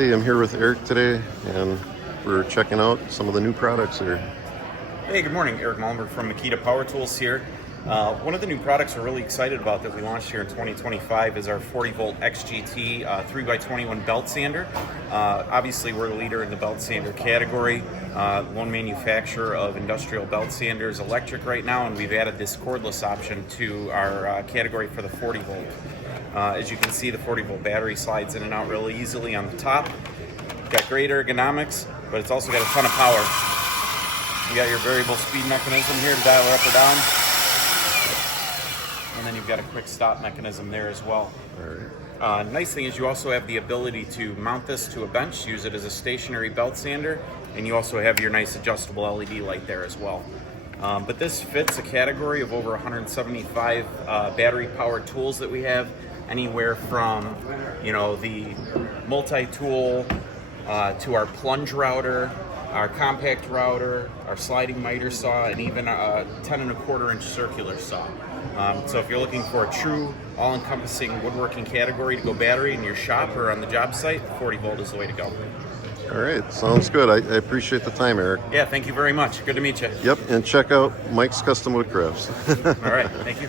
Hey, I'm here with Eric today, and we're checking out some of the new products here. Hey, good morning. Erik from Makita Power Tools here. One of the new products we're really excited about that we launched here in 2025 is our 40-volt XGT 3x21 belt sander. Obviously, we're the leader in the belt sander category. One manufacturer of industrial belt sanders, electric right now, and we've added this cordless option to our category for the 40-volt. As you can see, the 40-volt battery slides in and out really easily on the top. Got great ergonomics, but it's also got a ton of power. You got your variable speed mechanism here to dial her up or down. And then you've got a quick stop mechanism there as well. Nice thing is you also have the ability to mount this to a bench, use it as a stationary belt sander, and you also have your nice adjustable LED light there as well. But this fits a category of over 175 battery-powered tools that we have, anywhere from, the multi-tool to our plunge router, our compact router, our sliding miter saw, and even a 10 1/4 inch circular saw. So if you're looking for a true all-encompassing woodworking category to go battery in your shop or on the job site, 40-volt is the way to go. All right, sounds good. I appreciate the time, Eric. Yeah, thank you very much. Good to meet you. Yep, and check out Mike's Custom Woodcrafts. All right, thank you.